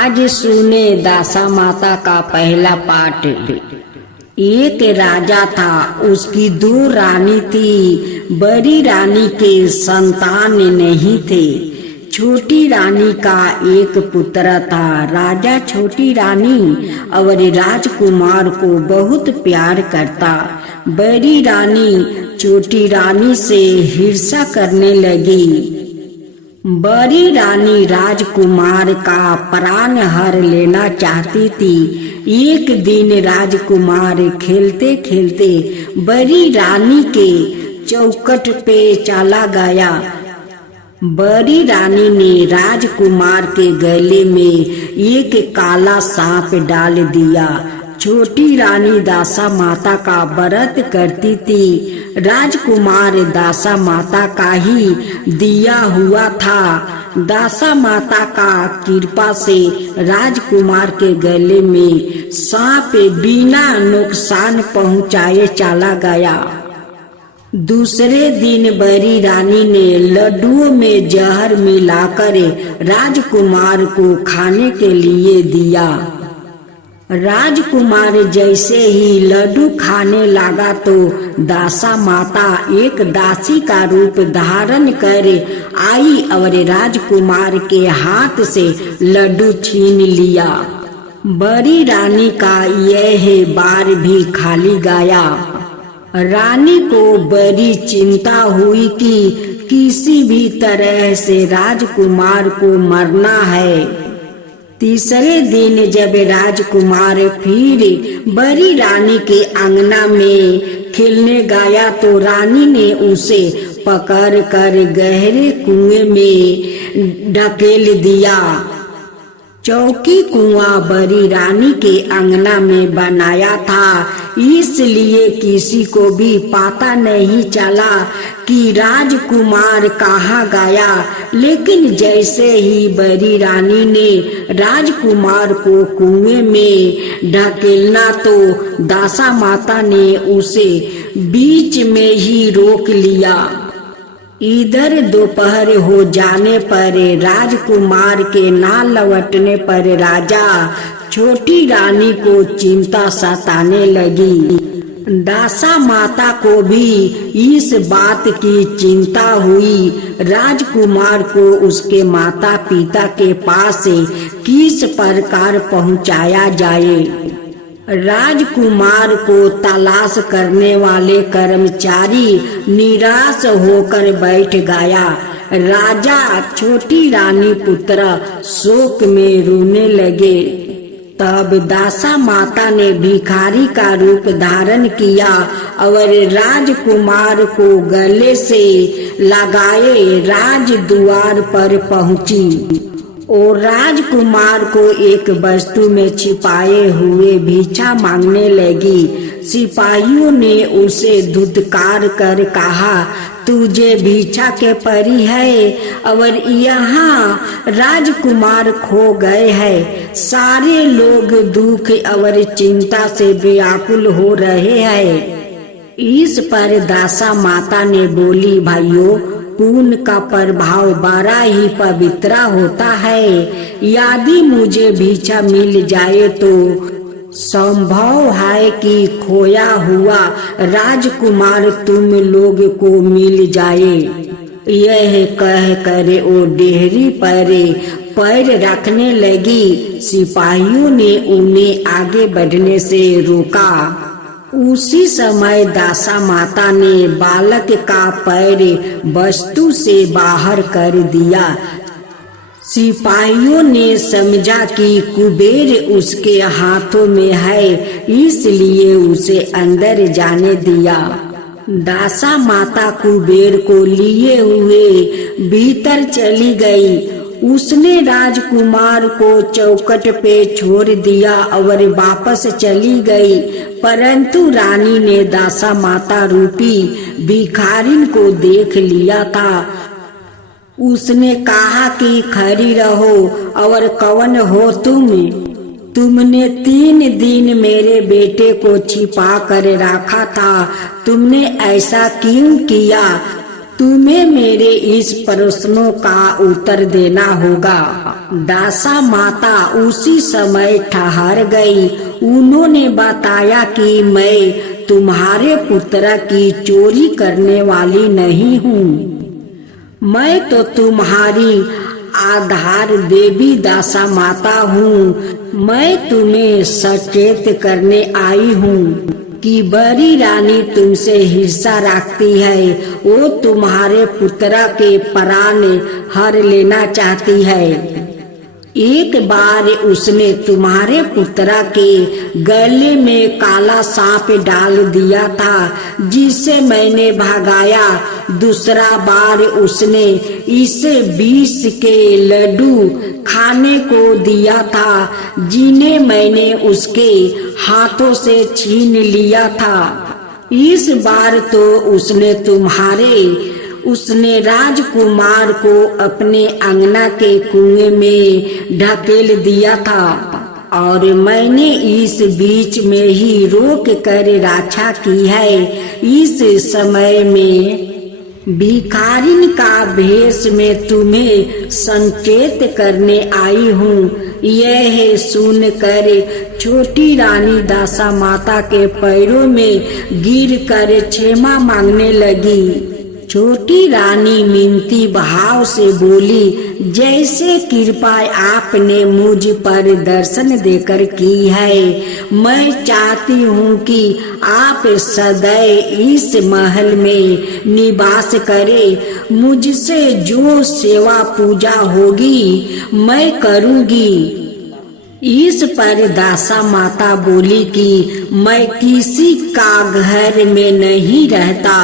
आज सुने दासा माता का पहला पाठ। एक राजा था, उसकी दो रानी थी। बड़ी रानी के संतान नहीं थे। छोटी रानी का एक पुत्र था। राजा छोटी रानी और राजकुमार को बहुत प्यार करता। बड़ी रानी छोटी रानी से ईर्ष्या करने लगी। बड़ी रानी राजकुमार का प्राण हर लेना चाहती थी। एक दिन राजकुमार खेलते खेलते बड़ी रानी के चौखट पे चला गया। बड़ी रानी ने राजकुमार के गले में एक काला सांप डाल दिया। छोटी रानी दासा माता का व्रत करती थी। राजकुमार दासा माता का ही दिया हुआ था। दासा माता का कृपा से राजकुमार के गले में सांप बिना नुकसान पहुँचाए चला गया। दूसरे दिन बड़ी रानी ने लड्डुओं में जहर मिलाकर राजकुमार को खाने के लिए दिया। राजकुमार जैसे ही लड्डू खाने लगा तो दासा माता एक दासी का रूप धारण कर आई और राजकुमार के हाथ से लड्डू छीन लिया। बड़ी रानी का यह बार भी खाली गया। रानी को बड़ी चिंता हुई कि किसी भी तरह से राजकुमार को मरना है। तीसरे दिन जब राजकुमार फिर बड़ी रानी के आंगना में खेलने गया तो रानी ने उसे पकड़ कर गहरे कुएं में ढकेल दिया। चौकी कुआं बड़ी रानी के आंगना में बनाया था, इसलिए किसी को भी पता नहीं चला कि राजकुमार कहाँ गया। लेकिन जैसे ही बड़ी रानी ने राजकुमार को कुएं में ढकेलना तो दासा माता ने उसे बीच में ही रोक लिया। इधर दोपहर हो जाने पर राजकुमार के ना लौटने पर राजा छोटी रानी को चिंता सताने लगी। दासा माता को भी इस बात की चिंता हुई। राजकुमार को उसके माता पिता के पास किस प्रकार पहुंचाया जाए। राजकुमार को तलाश करने वाले कर्मचारी निराश होकर बैठ गया। राजा छोटी रानी पुत्र शोक में रोने लगे। तब दासा माता ने भिखारी का रूप धारण किया और राजकुमार को गले से लगाए राजद्वार पर पहुंची और राजकुमार को एक वस्तु में छिपाए हुए भिक्षा मांगने लगी। सिपाहियों ने उसे धुतकार कर कहा, तुझे भिक्षा के परी है और यहाँ राजकुमार खो गए हैं। सारे लोग दुख और चिंता से व्याकुल हो रहे हैं। इस पर दासा माता ने बोली, भाइयों, पुण्य का प्रभाव बड़ा ही पवित्र होता है। यदि मुझे भिक्षा मिल जाए तो संभव है कि खोया हुआ राजकुमार तुम लोग को मिल जाए। यह कह कर वो डेहरी पर पैर रखने लगी। सिपाहियों ने उन्हें आगे बढ़ने से रोका। उसी समय दासा माता ने बालक का पैर वस्तु से बाहर कर दिया। सिपाहियों ने समझा कि कुबेर उसके हाथों में है, इसलिए उसे अंदर जाने दिया। दासा माता कुबेर को लिए हुए भीतर चली गई। उसने राजकुमार को चौखट पे छोड़ दिया और वापस चली गई। परंतु रानी ने दासा माता रूपी भिखारिन को देख लिया था। उसने कहा कि खड़ी रहो और कौन हो तुम? तुमने 3 दिन मेरे बेटे को छिपा कर रखा था, तुमने ऐसा क्यों किया? तुम्हें मेरे इस प्रश्नों का उत्तर देना होगा। दासा माता उसी समय ठहर गई। उन्होंने बताया कि मैं तुम्हारे पुत्र की चोरी करने वाली नहीं हूँ। मैं तो तुम्हारी आधार देवी दासा माता हूँ। मैं तुम्हें सचेत करने आई हूँ कि बड़ी रानी तुमसे हिस्सा रखती है। वो तुम्हारे पुत्र के प्राण हर लेना चाहती है। एक बार उसने तुम्हारे पुत्र के गले में काला सांप डाल दिया था, जिसे मैंने भगाया। दूसरा बार उसने इसे विष के लड्डू खाने को दिया था, जिन्हें मैंने उसके हाथों से छीन लिया था। इस बार तो उसने राजकुमार को अपने अंगना के कुएं में ढकेल दिया था और मैंने इस बीच में ही रोक कर रक्षा की है। इस समय में भिखारिन का भेष में तुम्हें संकेत करने आई हूँ। यह सुनकर छोटी रानी दासा माता के पैरों में गिर कर क्षमा मांगने लगी। छोटी रानी मिनती भाव से बोली, जैसे कृपा आपने मुझ पर दर्शन देकर की है, मैं चाहती हूँ कि आप सदैव इस महल में निवास करें। मुझसे जो सेवा पूजा होगी मैं करूँगी। इस पर दासा माता बोली कि मैं किसी का घर में नहीं रहता।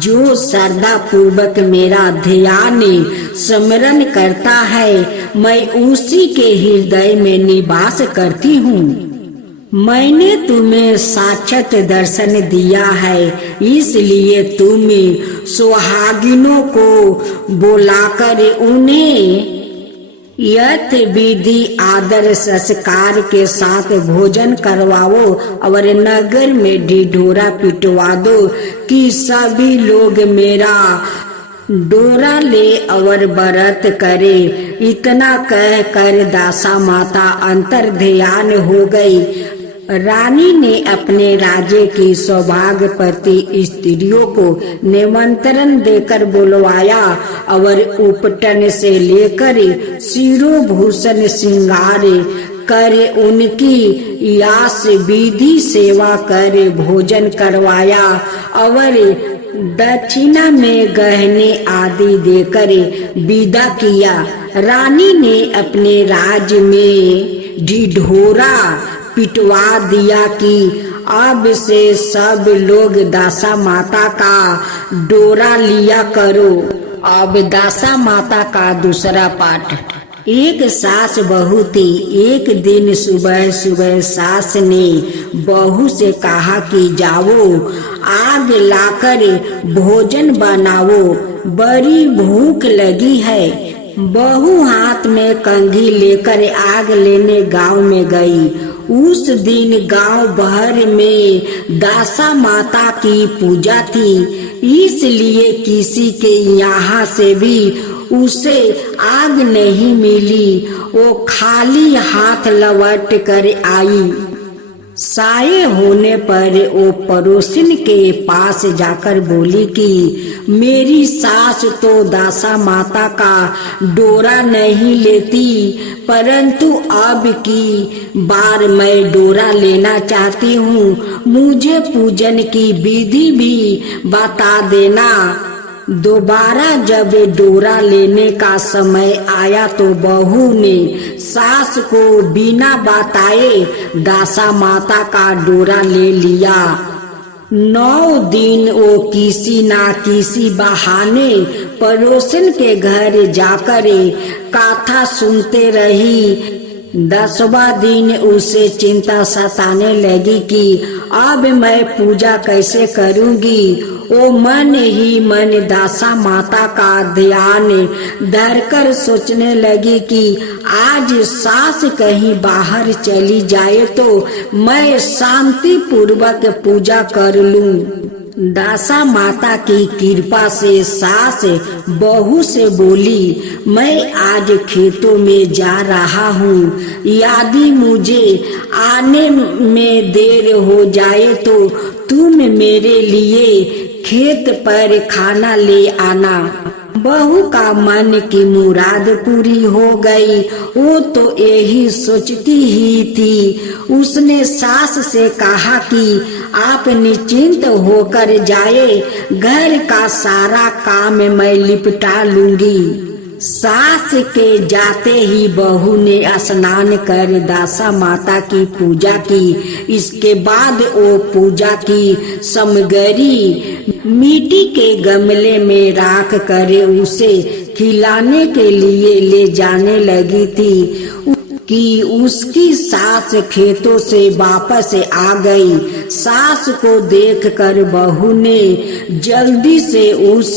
जो श्रद्धा पूर्वक मेरा ध्यान स्मरण करता है, मैं उसी के हृदय में निवास करती हूँ। मैंने तुम्हें साक्षात दर्शन दिया है, इसलिए तुम सुहागिनों को बुलाकर उन्हें यथ विधि आदर संस्कार के साथ भोजन करवाओ और नगर में ढिढोरा पिटवा दो कि सभी लोग मेरा डोरा ले और व्रत करे। इतना कह कर दासा माता अंतर ध्यान हो गई। रानी ने अपने राज्य की सौभाग्यवती स्त्रियों को निमंत्रण देकर बुलवाया और उपटन से लेकर शिरोभूषण श्रृंगार कर उनकी यास विधि सेवा कर भोजन करवाया और दक्षिणा में गहने आदि देकर विदा किया। रानी ने अपने राज्य में ढिढोरा पिटवा दिया कि अब से सब लोग दासा माता का डोरा लिया करो। अब दासा माता का दूसरा पाठ। एक सास बहू थी। एक दिन सुबह सुबह सास ने बहू से कहा कि जाओ आग लाकर भोजन बनाओ, बड़ी भूख लगी है। बहू हाथ में कंघी लेकर आग लेने गांव में गई। उस दिन गांव भर में दासा माता की पूजा थी, इसलिए किसी के यहाँ से भी उसे आग नहीं मिली। वो खाली हाथ लौट कर आई। साये होने पर वो पड़ोसिन के पास जाकर बोली कि मेरी सास तो दासा माता का डोरा नहीं लेती, परंतु अब की बार मैं डोरा लेना चाहती हूँ। मुझे पूजन की विधि भी बता देना। दोबारा जब डोरा लेने का समय आया तो बहू ने सास को बिना बताए दासा माता का डोरा ले लिया। 9 दिन वो किसी ना किसी बहाने पड़ोसन के घर जाकर कथा सुनते रही। 10वां दिन उसे चिंता सताने लगी कि अब मैं पूजा कैसे करूंगी। वो मन ही मन दासा माता का ध्यान धरकर सोचने लगी कि आज सास कहीं बाहर चली जाए तो मैं शांति पूर्वक पूजा कर लूं। दासा माता की कृपा से सास बहू से बोली, मैं आज खेतों में जा रहा हूँ, यदि मुझे आने में देर हो जाए तो तुम मेरे लिए खेत पर खाना ले आना। बहू का मन की मुराद पूरी हो गई। वो तो यही सोचती ही थी। उसने सास से कहा कि आप निश्चिंत होकर जाए, घर का सारा काम मैं निपटा लूंगी। सास के जाते ही बहू ने स्नान कर दासा माता की पूजा की। इसके बाद वो पूजा की सामग्री मिट्टी के गमले में राख कर उसे खिलाने के लिए ले जाने लगी थी कि उसकी सास खेतों से वापस आ गई। सास को देखकर बहू ने जल्दी से उस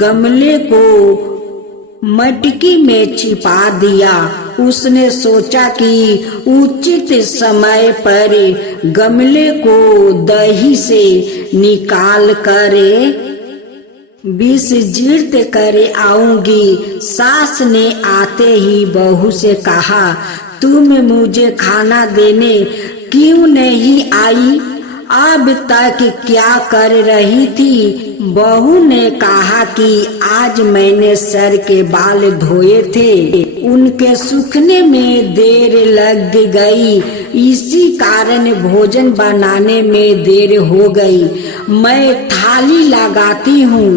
गमले को मटकी में छिपा दिया। उसने सोचा कि उचित समय पर गमले को दही से निकाल कर विसर्जित कर आऊंगी। सास ने आते ही बहू से कहा, तुम मुझे खाना देने क्यों नहीं आई? अब तक क्या कर रही थी? बहू ने कहा कि आज मैंने सर के बाल धोए थे, उनके सूखने में देर लग गई, इसी कारण भोजन बनाने में देर हो गई। मैं थाली लगाती हूँ,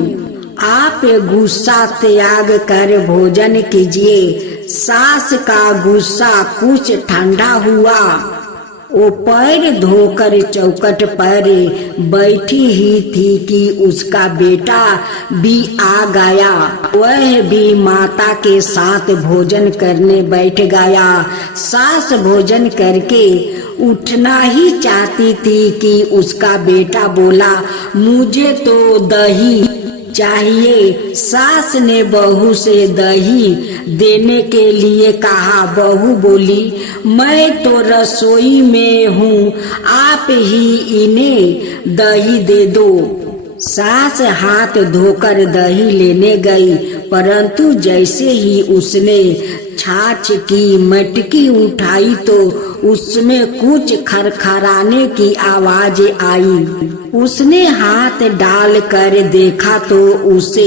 आप गुस्सा त्याग कर भोजन कीजिए। सास का गुस्सा कुछ ठंडा हुआ। वो पैर धोकर चौखट पर बैठी ही थी कि उसका बेटा भी आ गया। वह भी माता के साथ भोजन करने बैठ गया। सास भोजन करके उठना ही चाहती थी कि उसका बेटा बोला, मुझे तो दही चाहिए। सास ने बहू से दही देने के लिए कहा। बहू बोली, मैं तो रसोई में हूँ, आप ही इन्हें दही दे दो। सास हाथ धोकर दही लेने गई, परंतु जैसे ही उसने छाछ की मटकी उठाई तो उसमें कुछ खरखराने की आवाज आई। उसने हाथ डाल कर देखा तो उसे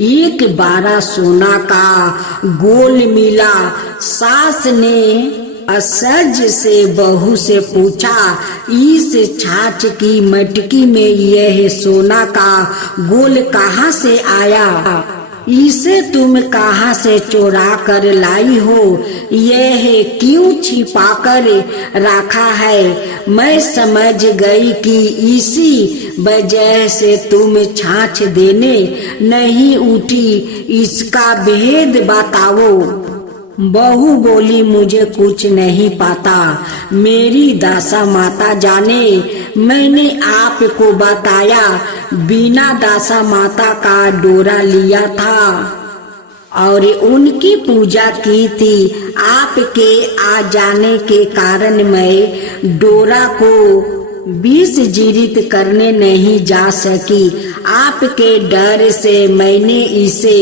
एक 12 सोना का गोल मिला। सास ने आश्चर्य से बहू से पूछा, इस छाछ की मटकी में यह सोना का गोल कहाँ से आया? इसे तुम कहाँ से चोरा कर लाई हो? यह क्यों छिपा कर रखा है? मैं समझ गई कि इसी वजह से तुम छाछ देने नहीं उठी। इसका भेद बताओ। बहू बोली, मुझे कुछ नहीं पता, मेरी दासा माता जाने। मैंने आपको बताया, बिना दासा माता का डोरा लिया था और उनकी पूजा की थी। आपके आ जाने के कारण मैं डोरा को विसर्जित करने नहीं जा सकी। आपके डर से मैंने इसे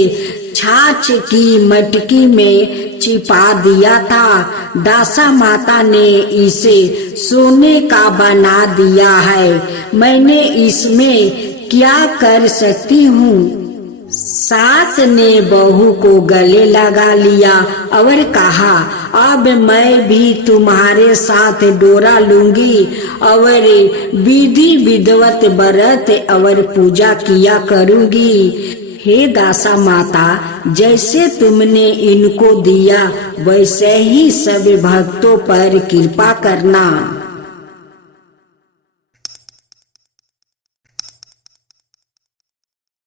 छाछ की मटकी में छिपा दिया था। दासा माता ने इसे सोने का बना दिया है, मैंने इसमें क्या कर सकती हूँ? सास ने बहू को गले लगा लिया और कहा, अब मैं भी तुम्हारे साथ डोरा लूंगी और विधि विधवत व्रत और पूजा किया करूंगी। हे दासा माता, जैसे तुमने इनको दिया वैसे ही सब भक्तों पर कृपा करना।